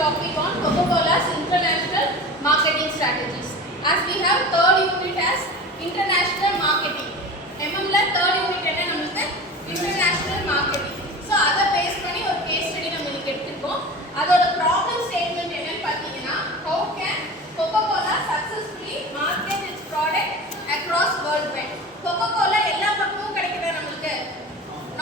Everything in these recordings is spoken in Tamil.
topic on Coca-Cola's international marketing strategies. As we have third unit as international marketing. MMல third unit என்ன நமக்கு international marketing. So அதை பேஸ் பண்ணி ஒரு case study நம்ம இன்னைக்கு எடுத்துக்கோம். அதோட problem statement என்னன்னு பார்த்தீங்கன்னா how can Coca-Cola successfully market its product across worldwide. Coca-Cola எல்லா பக்கமும் கிடைக்குதா நமக்கு?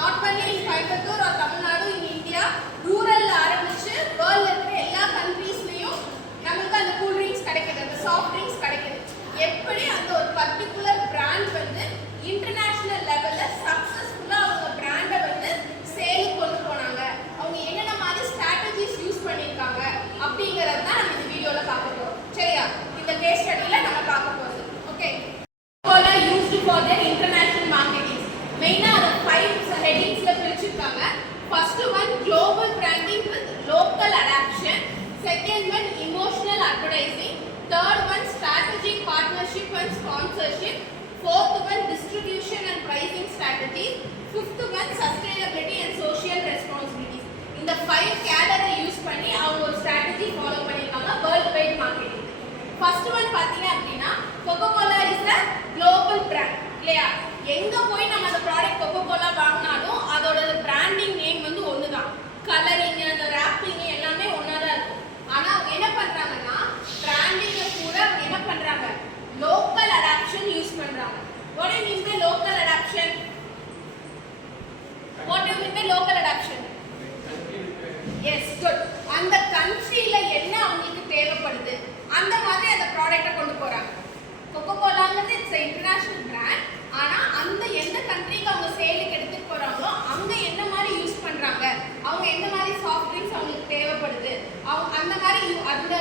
Not only in Coimbatore or Tamil Nadu in India, rural ஆரம்பிச்சு வேர்ல்ட்ல இருக்கிற எல்லா கண்ட்ரீஸ்லயும் நமக்கு அந்த கூல் ட்ரிங்க்ஸ் கிடைக்குது, அந்த சாஃப்ட் ட்ரிங்க்ஸ் கிடைக்குது. எப்படி அந்த ஒரு பர்టిక్యులர் பிராண்ட் வந்து இன்டர்நேஷனல் லெவல்ல சக்சஸ்ஃபுல்லா அவங்க பிராண்டை வந்து சேலுக்கு கொண்டு போனாங்க, அவங்க என்னென்ன மாதிரி ஸ்ட்ராட்டஜிஸ் யூஸ் பண்ணிருக்காங்க அப்படிங்கறத தான் நம்ம இந்த வீடியோல பார்க்க போறோம். சரியா? இந்த கேஸ் ஸ்டடில நம்ம பார்க்க போறோம். Okay, Coca-Cola used for their international marketing. மெயினா அத 5 ஹெட்டிங்ஸ்ல பிரிச்சிருக்காங்க. First one global branding with local adaptation, second one emotional advertising, third one strategic partnership and sponsorship, fourth one distribution and pricing strategies, fifth one sustainability and social responsibilities. இந்த 5 கேடரை யூஸ் பண்ணி அவங்க ஒரு ஸ்ட்ராட்டஜி ஃபாலோ பண்ணிருக்காங்க world wide marketing. First one பாத்தீங்க அப்படின்னா Coca-Cola is a global brand. இல்லையா? எங்க போய் நம்ம அந்த ப்ராடக்ட் Coca-Cola வாங்கினாலும் அதோட பிராண்டிங் நேம் வந்து ஒண்ணுதான். கலரிங், அந்த ராப்பிங் எல்லாமே ஒண்ணாதான் இருக்கும். ஆனா அவங்க என்ன பண்றாங்கன்னா பிராண்டிங்க கூட அவங்க என்ன பண்றாங்க, லோக்கல் அடாப்ஷன் யூஸ் பண்றாங்க. What do you mean by local adaptation? What do you mean by local adaptation? Yes, good. அந்த கண்ட்ரில என்ன அவங்களுக்கு தேவைப்படுது அந்த மாதிரி அந்த ப்ராடக்ட்டை கொண்டு போறாங்க. Coca-Colaங்கிறது இட்ஸ் a international brand. ஆனா அந்த எந்த கண்ட்ரிக்கு அவங்க சேலுக்கு எடுத்துட்டு போறாங்களோ அங்க என்ன மாதிரி யூஸ் பண்றாங்க, அவங்க என்ன மாதிரி சாஃப்ட் ட்ரிங்க்ஸ் அவங்களுக்கு தேவைப்படுது, அவங்க அந்த மாதிரி அந்த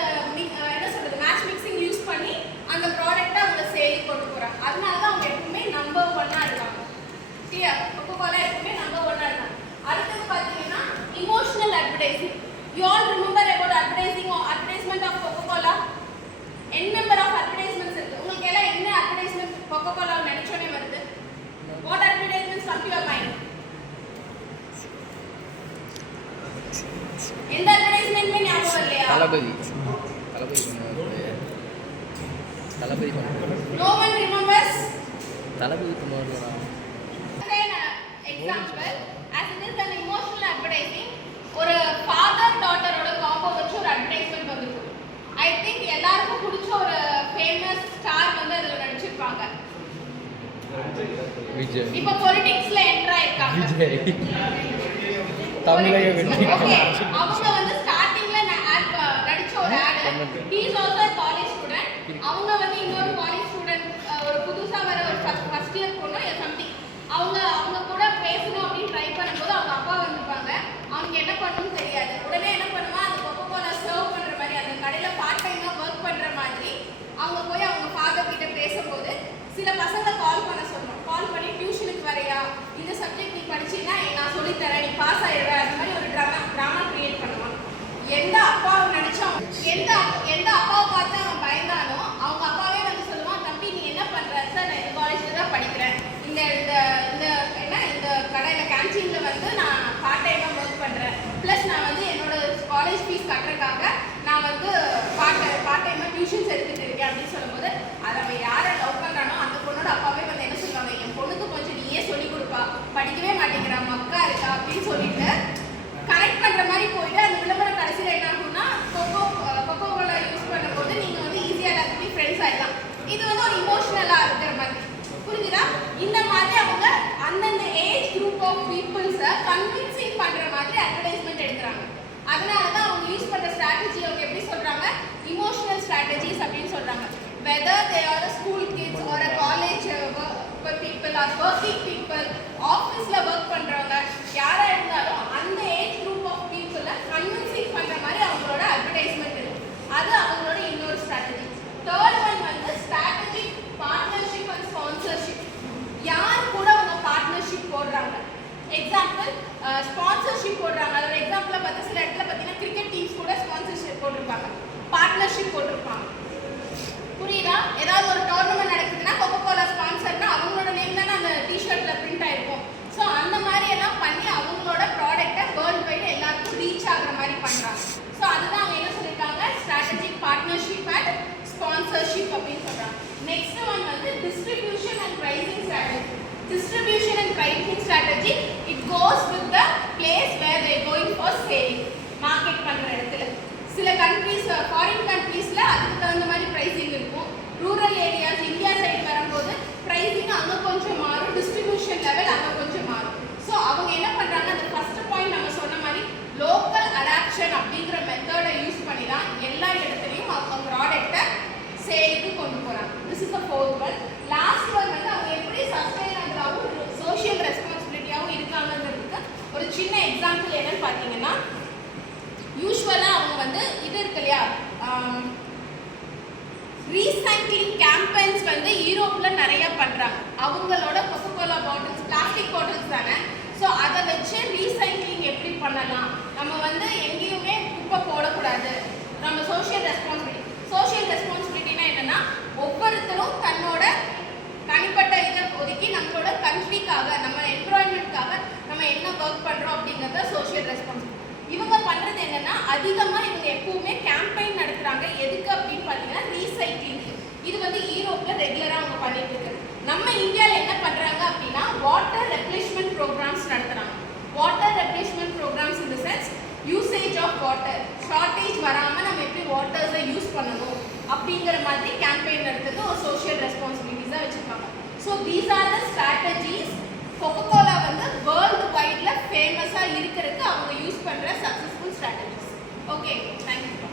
என்ன சொல்றது மேட்ச் மிக்சிங் யூஸ் பண்ணி அந்த ப்ராடக்ட்டை அவங்க சேலுக்கு கொண்டு போறாங்க. அதனால தான் அவங்க எப்பவுமே நம்பர் 1-ஆ இருக்காங்க. சரியா? Coca-Cola எப்பவுமே நம்பர் 1-ஆ இருக்காங்க. அடுத்து பாத்தீங்கன்னா emotional advertising. You all remember about advertising or advertisement of Coca-Cola? N number of advertisements இருக்கு. உங்களுக்கு எல்லாம் என்ன advertisement Coca-Cola நினைச்சோனே வருது? What advertisements come to your mind? எந்த advertisement மே ஞாபகம் வரலையா? தளபதி No one remembers? Thalapathy Kumara. Example, as it is an emotional advertising, ஒரு father daughter-ஓட காம்போ வச்சு ஒரு advertisement வந்திருக்கு. I think எல்லாருக்கும் பிடிச்ச ஒரு ஃபேமஸ் ஸ்டார் வந்து அதுல நடிச்சிருப்பாங்க. விஜய். இப்போ பொலிட்டிக்ஸ்ல என்டர் ஆயிருக்காங்க. விஜய். தமிழக வெற்றி. அவங்க வந்து ஸ்டார்டிங்ல நடிச்ச ஒரு add. He is also a college student. அவங்க வந்து இன்னொரு காலேஜ் ஸ்டூடண்ட், ஒரு புதுசா வர ஒரு ஃபர்ஸ்ட் இயர் பொண்ணு சம்திங். அவங்க கூட பேசணும் அப்படின்னு ட்ரை பண்ணும்போது அவங்க அப்பா வந்திருப்பாங்க. அவனுக்கு என்ன பண்ணணும்னு தெரியாது. உடனே என்ன பண்ணுவா, அந்த Coca-Cola சர்வ் பண்ற மாதிரி அந்த கடையில பார்ட் டைமா ஒர்க் பண்ற மாதிரி அவங்க போய் அவங்க ஃபாதர் கிட்ட பேசும்போது சில பசங்களை கால் பண்ண சொல்றோம். கால் பண்ணி டியூஷனுக்கு வரையா, இந்த சப்ஜெக்ட் நீ படிச்சீன்னா நான் சொல்லி தரேன், நீ பாஸ் ஆயிடுற, அந்த மாதிரி ஒரு டிராமா கிரியேட் பண்ணுவான். எந்த அப்பாவை நினைச்சான், எந்த அப்பாவை பார்த்து அவன் பயந்தானோ அவங்க அப்பாவே வந்து சொல்லுவான், தம்பி நீ என்ன பண்ற? சார் நான் இந்த காலேஜ்ல தான் படிக்கிறேன், இந்த இந்த கடையில கேன்டீன்ல வந்து நான் பார்ட் டைமா ஒர்க் பண்றேன், பிளஸ் நான் வந்து என்னோட காலேஜ் ஃபீஸ் கட்டுறதுக்காக நான் வந்து பார்ட் டைமா டியூஷன்ஸ் எடுத்துட்டு இருக்கேன் அப்படின்னு சொல்லும்போது அதை அவன் யாரை லவ் பண்றானோ அந்த பொண்ணோட அப்பாவே வந்து என்ன சொல்லுவாங்க, என் பொண்ணுக்கு கொஞ்சம் நீயே சொல்லி கொடுப்பா, படிக்கவே மாட்டேங்கிறா, மக்கா இருக்கா அப்படின்னு சொல்லிட்டு கரெக்ட் பண்ற மாதிரி போயிட்டு அந்த விளம்பரம் கடைசியில் என்ன ஆகும்னா Coca-Cola யூஸ் பண்ணும்போது நீங்க வந்து ஈஸியா எல்லாத்துக்குமே ஃப்ரெண்ட்ஸ் ஆயிடலாம். இது வந்து ஒரு இமோஷனலா இருக்கிற மாதிரி. புரிஞ்சுதா? இந்த மாதிரி அவங்க அந்தந்த ஏஜ் குரூப் ஆஃப் பீப்புள்ஸை கன்வின்சிங் பண்ற மாதிரி அட்வர்டைஸ்மெண்ட் எடுக்கிறாங்க. அதனால தான் அவங்க யூஸ் பண்ற ஸ்ட்ராட்டஜி அவங்க எப்படி சொல்றாங்க, இமோஷனல் ஸ்ட்ராட்டஜிஸ் அப்படின்னு சொல்றாங்க. whether they are a school kids or a college people or working people, ஆஃபீஸ்ல ஒர்க் பண்றவங்க யாரா இருந்தாலும் அந்த ஏஜ் குரூப் ஆஃப் பீப்புளை கன்வின்சிங் பண்ற மாதிரி அவங்களோட அட்வர்டைஸ்மெண்ட் இருக்கு. அது அவங்களோட இன்னொரு ஸ்ட்ராட்டஜி. தேர்ட் ஒன் வந்து ஸ்ட்ராட்டஜிக் பார்ட்னர்ஷிப் அண்ட் ஸ்பான்சர்ஷிப். யார் கூட அவங்க பார்ட்னர்ஷிப் போடுறாங்க, எக்ஸாம்பிள் ஸ்பான்சர்ஷிப் போடுறாங்க. அதோட எக்ஸாம்பிளை பார்த்து சில இடத்துல பார்த்தீங்கன்னா கிரிக்கெட் டீம்ஸ் கூட ஸ்பான்சர்ஷிப் போட்டிருப்பாங்க, பார்ட்னர்ஷிப் போட்டிருப்பாங்க. புரியுதா? ஏதாவது ஒரு டோர்னமெண்ட் நடக்குதுன்னா Coca-Cola ஸ்பான்சர்னா அவங்களோட நேம் தானே அந்த டிஷர்ட்ல பிரிண்ட் ஆயிருக்கும். ஸோ அந்த மாதிரி எல்லாம் பண்ணி அவங்களோட ப்ராடக்டை வேர்ல்டு வைடு எல்லாருக்கும் ரீச் ஆகுற மாதிரி பண்றாங்க. ஸோ அதுதான் அவங்க என்ன அப்படின்னு சொல்றாங்க. நெக்ஸ்ட் ஒன் வந்து distribution and pricing strategy. Distribution and pricing strategy it goes with the place where they going for selling. Market பண்ற இடத்துல சில கண்ட்ரீஸ் ஃபாரின் கண்ட்ரீஸ்ல அதுக்கு தகுந்த மாதிரி பிரைசிங் இருக்கும். ரூரல் ஏரியாஸ் இந்தியா சைடு வரும்போது பிரைசிங் அங்க கொஞ்சம் மாறும், டிஸ்ட்ரிபியூஷன் லெவல் அங்க கொஞ்சம் மாறும். ஸோ அவங்க என்ன பண்றாங்க, அந்த ஃபர்ஸ்ட் பாயிண்ட் நம்ம சொன்ன மாதிரி லோக்கல் அடாப்ஷன் அப்படிங்கிற மெத்தடை யூஸ் பண்ணி தான் எல்லா இடத்துலையும் அவங்க ப்ராடக்டை சேலுக்கு கொண்டு போறாங்க. This is the fourth one. Last one வந்து அவங்க எப்படி சஸ்டைனபிளாகவும் சோஷியல் ரெஸ்பான்சிபிலிட்டியாகவும் இருக்காங்கிறதுக்கு ஒரு சின்ன எக்ஸாம்பிள் என்னன்னு பார்த்தீங்கன்னா, யூஸ்வலாக அவங்க வந்து இது இருக்கு இல்லையா, ரீசைக்ளிங் கேம்பெயின்ஸ் வந்து யூரோப்ல நிறைய பண்றாங்க. அவங்களோட Coca Cola bottles plastic bottles தானே, ஸோ அதை வச்சு ரீசைக்ளிங் எப்படி பண்ணலாம், நம்ம வந்து எங்கேயுமே குப்பை போடக்கூடாது, நம்ம சோஷியல் ரெஸ்பான்சிபிலிட்டினா என்னன்னா ஒவ்வொருத்தரும் தன்னோட தனிப்பட்ட இதை ஒதுக்கி நம்மளோட கண்ட்ரிக்காக நம்ம என்விரான்மெண்ட்காக நம்ம என்ன ஒர்க் பண்றோம் அப்படிங்கறத சோஷியல் ரெஸ்பான்சிபிலிட்டி. இவங்க பண்றது என்னன்னா அதிகமா இவங்க எப்பவுமே கேம்பெயின் நடத்துறாங்க. எதுக்கு அப்படின்னு பார்த்தீங்கன்னா ரீசைக்ளிங். இது வந்து யூரோப்ல ரெகுலரா அவங்க பண்ணிட்டு இருக்காங்க. நம்ம இந்தியாவில் என்ன பண்றாங்க அப்படின்னா வாட்டர் ரெப்ளேஸ்மெண்ட் ப்ரோக்ராம்ஸ் நடத்துறாங்க. Water replacement programs in the sense usage of water, shortage வராம நம்ம எப்படி வாட்டர்ஸை யூஸ் பண்ணணும் அப்படிங்கிற மாதிரி கேம்பெயின் நடத்துறது ஒரு சோஷியல் ரெஸ்பான்சிபிலிட்டிஸாக வச்சிருக்காங்க. So these are the strategies Coca Cola வந்து வேர்ல்டு வைட்ல ஃபேமஸாக இருக்கிறதுக்கு அவங்க யூஸ் பண்ற சக்ஸஸ்ஃபுல் ஸ்ட்ராட்டஜிஸ். Okay, thank you.